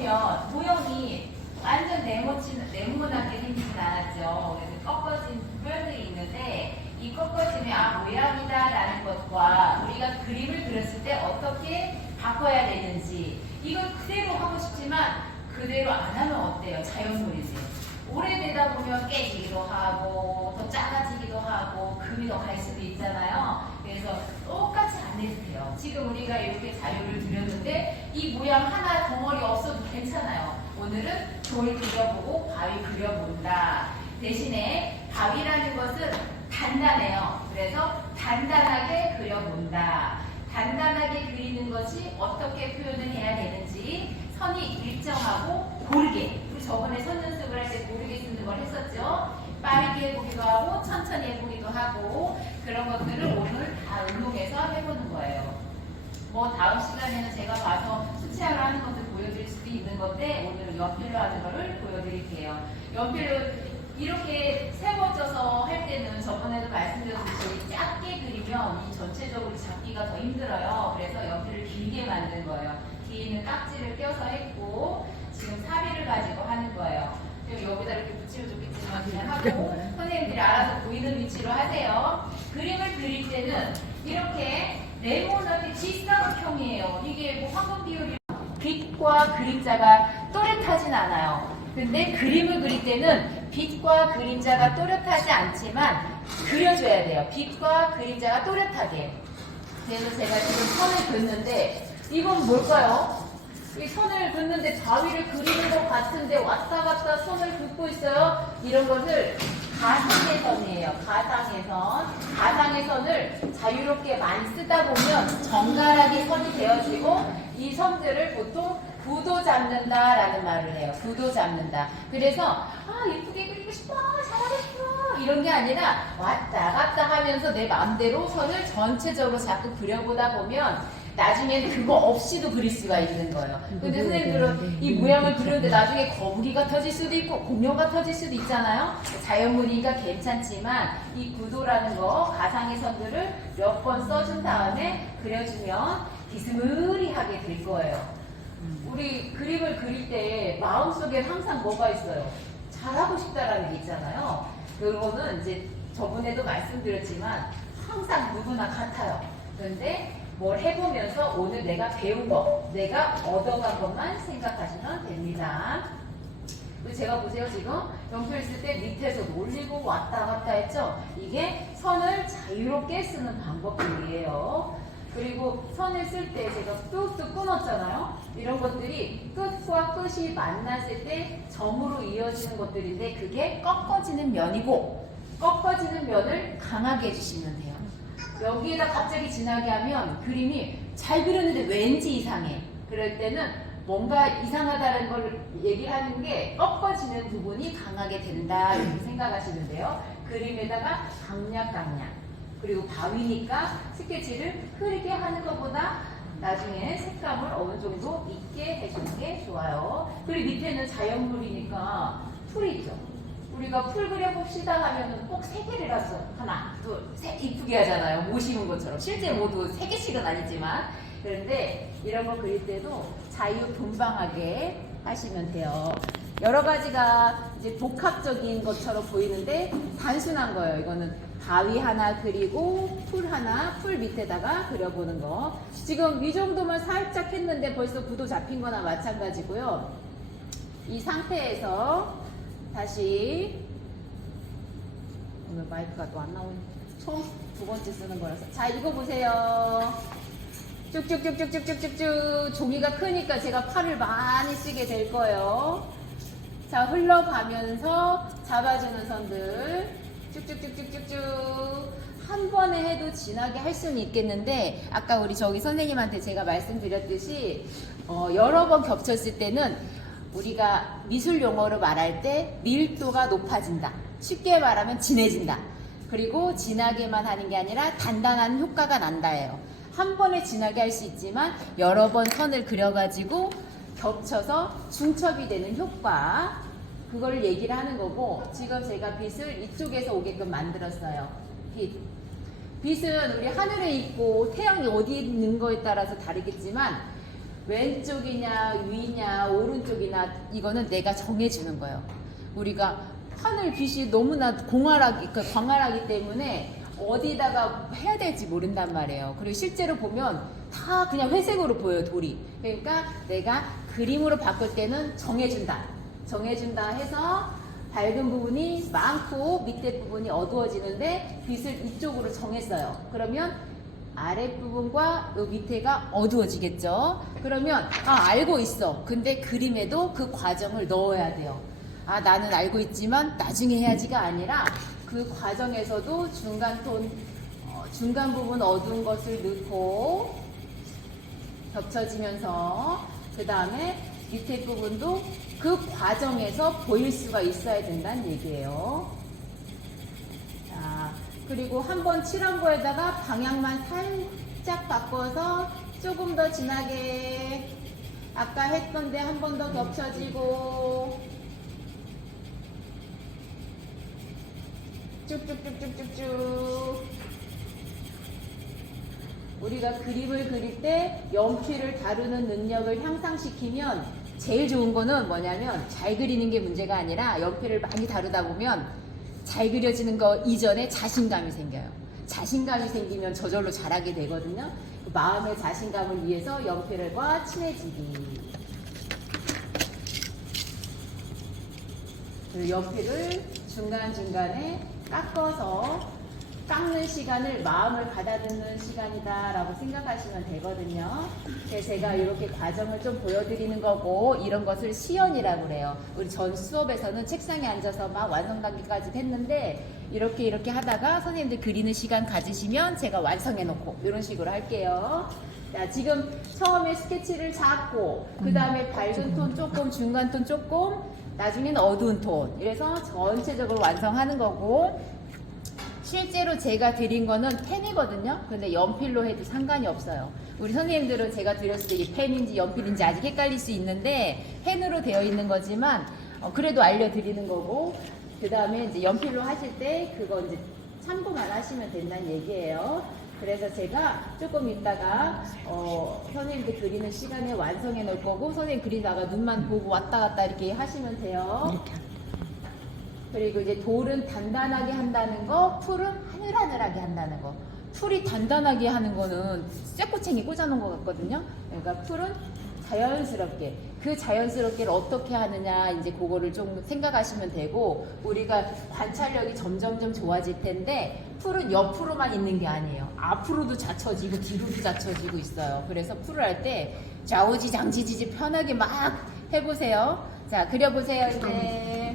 보면 모형이 완전 네모나게 생기진 않았죠. 그래서 꺾어진 부분들이 있는데 이 꺾어짐이 모양이다라는 것과 우리가 그림을 그렸을 때 어떻게 바꿔야 되는지 이걸 그대로 하고 싶지만 그대로 안 하면 어때요? 자연물이지. 오래되다 보면 깨지기도 하고 더 작아지기도 하고 금이 더 갈 수도 있잖아요. 그래서 똑같이 안 해도 돼요. 지금 우리가 이렇게 자료를 드렸는데 이 모양 하나 덩어리 없어도 괜찮아요. 오늘은 돌 그려보고 바위 그려본다. 대신에 바위라는 것은 단단해요. 그래서 단단하게 그려본다. 단단하게 그리는 것이 어떻게 표현을 해야 되는지 선이 일정하고 고르게, 우리 저번에 선 연습을 할 때 고르게 쓰는 걸 했었죠. 빠르게 해보기도 하고 천천히 해보기도 하고 그런 것들을 오늘 다 응용해서 해보는 거예요. 뭐 다음 시간에는 제가 봐서 수채화로 하는 것을 보여드릴 수도 있는 건데 오늘은 연필로 하는 거를 보여드릴게요. 연필로 이렇게 세워져서 할 때는 저번에도 말씀드렸듯이 작게 그리면 이 전체적으로 잡기가 더 힘들어요. 그래서 연필을 길게 만든 거예요. 뒤에는 깍지를 껴서 했고 지금 사비를 가지고 하는 거예요. 여기다 이렇게 붙이면 좋겠지만 그냥 하고 선생님들이 알아서 보이는 위치로 하세요. 그림을 그릴 때는 이렇게 네모나게 직사각형이에요. 이게 뭐 황금 비율이 빛과 그림자가 또렷하진 않아요. 근데 그림을 그릴 때는 빛과 그림자가 또렷하지 않지만 그려줘야 돼요. 빛과 그림자가 또렷하게. 그래서 제가 지금 선을 긋는데 이건 뭘까요? 이 선을 긋는데 바위를 그리는 것 같은데 왔다 갔다 선을 긋고 있어요. 이런 것을 가상의 선이에요. 가상의 선. 가상의 선을 자유롭게 많이 쓰다 보면 정갈하게 선이 되어지고 이 선들을 보통 부도 잡는다라는 말을 해요. 부도 잡는다. 그래서 예쁘게 그리고 싶어, 잘하겠어 이런 게 아니라 왔다 갔다 하면서 내 마음대로 선을 전체적으로 자꾸 그려보다 보면 나중에는 그거 없이도 그릴 수가 있는 거예요. 근데 선생님들은 이 모양을 그리는데 나중에 거북이가 터질 수도 있고 공룡가 터질 수도 있잖아요. 자연물이니까 괜찮지만 이 구도라는 거 가상의 선들을 몇 번 써준 다음에 그려주면 비스무리하게 될 거예요. 우리 그림을 그릴 때 마음속에 항상 뭐가 있어요? 잘하고 싶다라는 게 있잖아요. 그거는 이제 저번에도 말씀드렸지만 항상 누구나 같아요. 그런데 뭘 해보면서 오늘 내가 배운 거, 내가 얻어간 것만 생각하시면 됩니다. 제가 보세요. 지금 연필 쓸 때 밑에서 올리고 왔다 갔다 했죠? 이게 선을 자유롭게 쓰는 방법들이에요. 그리고 선을 쓸 때 제가 뚝뚝 끊었잖아요. 이런 것들이 끝과 끝이 만났을 때 점으로 이어지는 것들인데 그게 꺾어지는 면이고 꺾어지는 면을 강하게 해주시면 돼요. 여기에다 갑자기 진하게 하면 그림이 잘 그렸는데 왠지 이상해. 그럴 때는 뭔가 이상하다는 걸 얘기하는 게 꺾어지는 부분이 강하게 된다 이렇게 생각하시면 돼요. 그림에다가 강약 그리고 바위니까 스케치를 흐리게 하는 것보다 나중에 색감을 어느 정도 있게 해주는 게 좋아요. 그리고 밑에는 자연물이니까 풀이 있죠. 우리가 풀 그려봅시다 하면은 꼭 3개라서 하나, 둘, 셋 이쁘게 하잖아요. 못 심은 것처럼. 실제 모두 3개씩은 아니지만. 그런데 이런 거 그릴 때도 자유분방하게 하시면 돼요. 여러 가지가 이제 복합적인 것처럼 보이는데 단순한 거예요. 이거는 바위 하나 그리고 풀 하나, 풀 밑에다가 그려보는 거. 지금 이 정도만 살짝 했는데 벌써 구도 잡힌 거나 마찬가지고요. 이 상태에서 다시 오늘 마이크가 또 안 나오네. 총 2번째 쓰는 거라서. 자, 이거 보세요. 쭉쭉쭉쭉쭉쭉쭉 종이가 크니까 제가 팔을 많이 쓰게 될 거예요. 자, 흘러가면서 잡아주는 선들 쭉쭉쭉쭉쭉쭉 한 번에 해도 진하게 할 수는 있겠는데 아까 우리 저기 선생님한테 제가 말씀드렸듯이 여러 번 겹쳤을 때는 우리가 미술 용어로 말할 때 밀도가 높아진다. 쉽게 말하면 진해진다. 그리고 진하게만 하는 게 아니라 단단한 효과가 난다예요. 한 번에 진하게 할 수 있지만 여러 번 선을 그려가지고 겹쳐서 중첩이 되는 효과, 그걸 얘기를 하는 거고, 지금 제가 빛을 이쪽에서 오게끔 만들었어요. 빛은 우리 하늘에 있고 태양이 어디 있는 거에 따라서 다르겠지만 왼쪽이냐 위냐 오른쪽 이거는 내가 정해주는 거예요. 우리가 하늘 빛이 너무나 광활하기 때문에 어디다가 해야 될지 모른단 말이에요. 그리고 실제로 보면 다 그냥 회색으로 보여요, 돌이. 그러니까 내가 그림으로 바꿀 때는 정해준다 해서 밝은 부분이 많고 밑에 부분이 어두워지는데 빛을 이쪽으로 정했어요. 그러면 아랫부분과 요 밑에가 어두워지겠죠. 그러면 알고 있어. 근데 그림에도 그 과정을 넣어야 돼요. 나는 알고 있지만 나중에 해야지가 아니라 그 과정에서도 중간 부분 어두운 것을 넣고 겹쳐지면서 그 다음에 밑에 부분도 그 과정에서 보일 수가 있어야 된다는 얘기예요. 자, 그리고 한번 칠한 거에다가 방향만 살짝 바꿔서 조금 더 진하게 아까 했던데 한 번 더 겹쳐지고 쭉쭉쭉쭉쭉쭉. 우리가 그림을 그릴 때 연필을 다루는 능력을 향상시키면 제일 좋은 거는 뭐냐면 잘 그리는 게 문제가 아니라 연필을 많이 다루다 보면 잘 그려지는 거 이전에 자신감이 생겨요. 자신감이 생기면 저절로 잘하게 되거든요. 마음의 자신감을 위해서 연필과 친해지기. 연필을 중간중간에 깎아서 깎는 시간을 마음을 가다듬는 시간이다 라고 생각하시면 되거든요. 그래서 제가 이렇게 과정을 좀 보여드리는 거고 이런 것을 시연이라고 그래요. 우리 전 수업에서는 책상에 앉아서 막 완성 단계까지 했는데 이렇게 하다가 선생님들 그리는 시간 가지시면 제가 완성해 놓고 이런 식으로 할게요. 자, 지금 처음에 스케치를 작고 그 다음에 밝은 톤 조금, 중간 톤 조금, 나중에는 어두운 톤. 이래서 전체적으로 완성하는 거고 실제로 제가 드린 거는 펜이거든요. 근데 연필로 해도 상관이 없어요. 우리 선생님들은 제가 드렸을 때 이게 펜인지 연필인지 아직 헷갈릴 수 있는데 펜으로 되어 있는 거지만 그래도 알려드리는 거고 그 다음에 이제 연필로 하실 때 그거 이제 참고만 하시면 된다는 얘기예요. 그래서 제가 조금 이따가 선생님들 그리는 시간에 완성해 놓을 거고 선생님 그리다가 눈만 보고 왔다 갔다 이렇게 하시면 돼요. 그리고 이제 돌은 단단하게 한다는 거, 풀은 하늘하늘하게 한다는 거. 풀이 단단하게 하는 거는 쇠꼬챙이 꽂아놓은 것 같거든요. 그러니까 풀은 자연스럽게, 그 자연스럽게를 어떻게 하느냐 이제 그거를 좀 생각하시면 되고 우리가 관찰력이 점점점 좋아질 텐데 풀은 옆으로만 있는 게 아니에요. 앞으로도 닫혀지고 뒤로도 닫혀지고 있어요. 그래서 풀을 할 때 좌우지 장지지지 편하게 막 해보세요. 자, 그려보세요 이제.